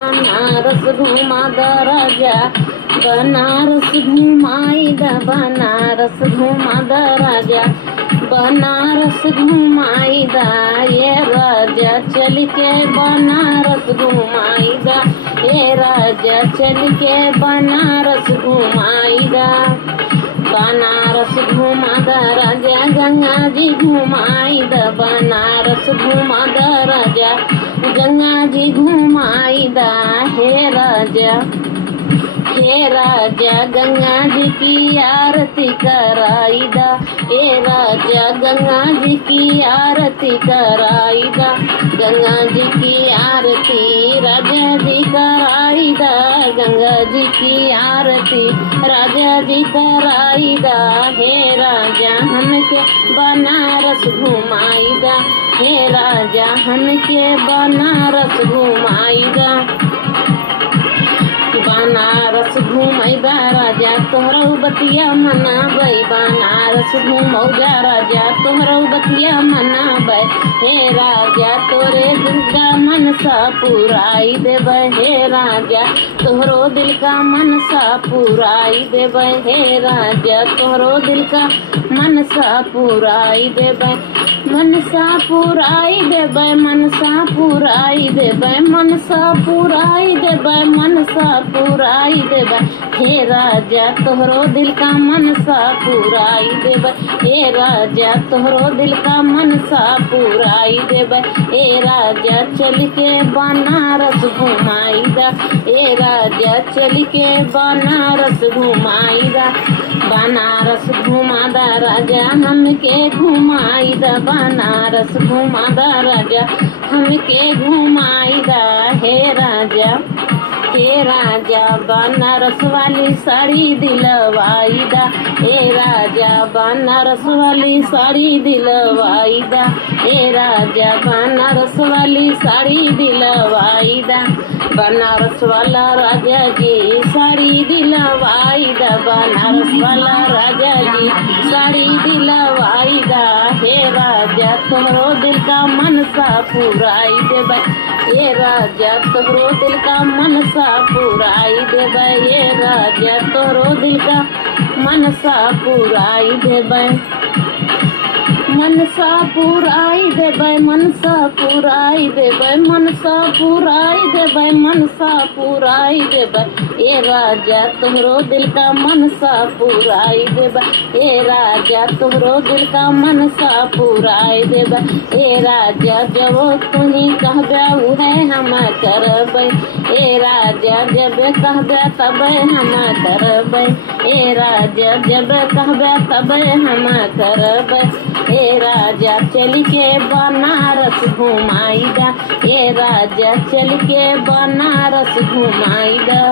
बनारस घुमा द राजा, बनारस घुमाई द, बनारस घुमा द राजा, बनारस घुमाई द ये राजा चल के बनारस घुमाई द, ये राजा चल के बनारस घुमाई द। बनारस घुमा द राजा, गंगा जी घुमाई द, बनारस घुमा द राजा, गंगा जी घुमाई द हे राजा, हे राजा गंगा जी की आरती कराई दा, हे राजा गंगा जी की आरती कराई दा, गंगा जी की आरती राजा जी कराई दा, गंगा जी की आरती राजा जी कराई दा, हे राजा हमके बनारस घुमाई दा, हे राजा हमके बनारस घुमाई दा। बनारस घुमैबा राजा तोहरो बतिया मनाबै, बनारस घुमौजा राजा तोहरो बतिया मनाबै, हे राजा तोरे दिल का मनसा पुराई देबै, हे राजा तोहरो दिल का मनसा पुराई देबै, हे राजा तोहरो दिल का मनसा पुराई देबै, मनसा पुराई देबै, मनसा पुराई देबै, मनसा पुराई देबै, मनसा पुराई देबै, हे राजा तोहरो दिल का मनसा पुराई देबै, हे राजा तोहरो दिल का मनसा पुराई देबै, हे राजा चल के बनारस घुमाई दा, हे राजा चल के बनारस घुमाई दा, बनारस घुमा दा राजा हमके घुमाई दा, बनारस घुमा दा राजा हमके घुमाई दा, हे राजा, हे राजा बनारस वाली साड़ी दिलवाई दा, हे राजा बनारस वाली साड़ी दिलवाई दा, हे राजा बनारस वाली साड़ी दिलवाई दा, बनारस वाला राजा जी साड़ी दिलवाई दा, बनारस वाला राजा जी साड़ी दिलवाई दा, हे राजा तोहरो दिल का मनसा पुराई देबै, ये राजा तोहरो दिल का मनसा पुराई देबै, ये राजा तोहरो दिल का मनसा पुराई देबै, मनसा पुराई देबै, मनसा पुराई देबै, मनसा पुराई देबै, मनसा पुराई देबै, ये राजा तोहरो दिल का मनसा पुराई देबै, ये राजा तोहरो दिल का मनसा पुराई देबै, ये राजा जब तुही कहबे उहे हम करबै, ये राजा जब कहबे तब हम करबै, ये राजा जब कहबे तब हम करबै, ये राजा चल के बनारस घुमाई दा, ये राजा चल के बनारस घुमाई दा,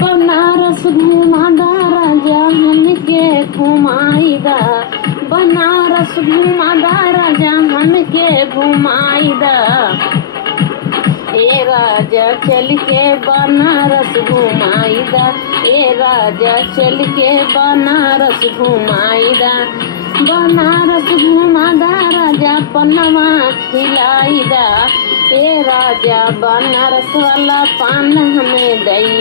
बनारस घुमा दा राजा हमके घुमाई दा, बनारस घुमा दा राजा हमके घुमाई दा, ए राजा चल के बनारस घुमाई दा, ए राजा चल के बनारस घुमाई दा, बनारस घुमा दा राजा पन्नवा खिलाई दा, ए राजा बनारस वाला पान हमें दई,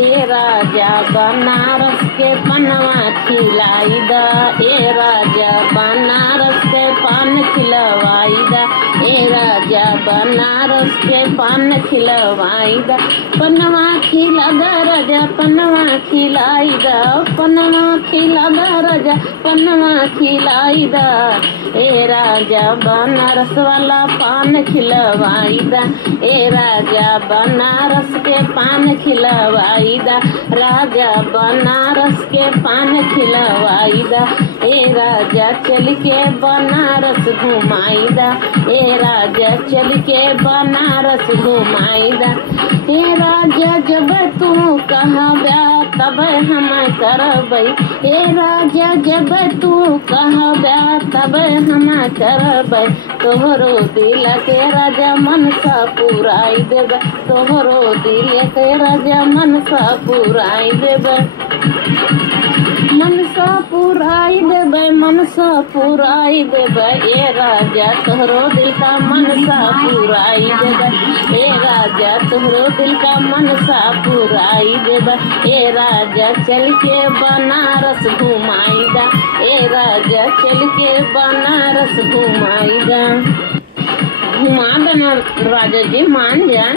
ए राजा बनारस के पन्नवा खिलाई दा, ए राजा बनारस के पान खिलवाई दा, ए राजा बनारस के पान खिलवाई दा, पन्नवा खिला दा राजा पन्नवा खिलाई दा, पन्नवा खिला दा राजा पन्नवा खिलाई दा, ए राजा बनारस वाला पान खिलवाई दा, ए राजा बनारस के पान खिलवाई दा, राजा बनारस के पान खिलवाई दा, ए राजा चल के बनारस घुमाई दा, ए राजा चल के बनारस घुमाई दा, ए राजा जब तू कहबे तब हम करबै, ए राजा जब तू कहबे तब हम करबै, तोहरो दिल के राजा मनसा पुराई देबै, तोहरो दिल के राजा मनसा पुराई देबै, मनसा पुराई देबै, मनसा पुराई देबै, ए राजा तोहरो दिल का मनसा पुराई देबै, ए राजा राजा तोहरो दिल का मनसा पुराई देबा। ए राजा चल के बनारस घुमाईदा, ए राजा चल के बनारस घुमाईदा। घुमा देना राजा जी, मान जा।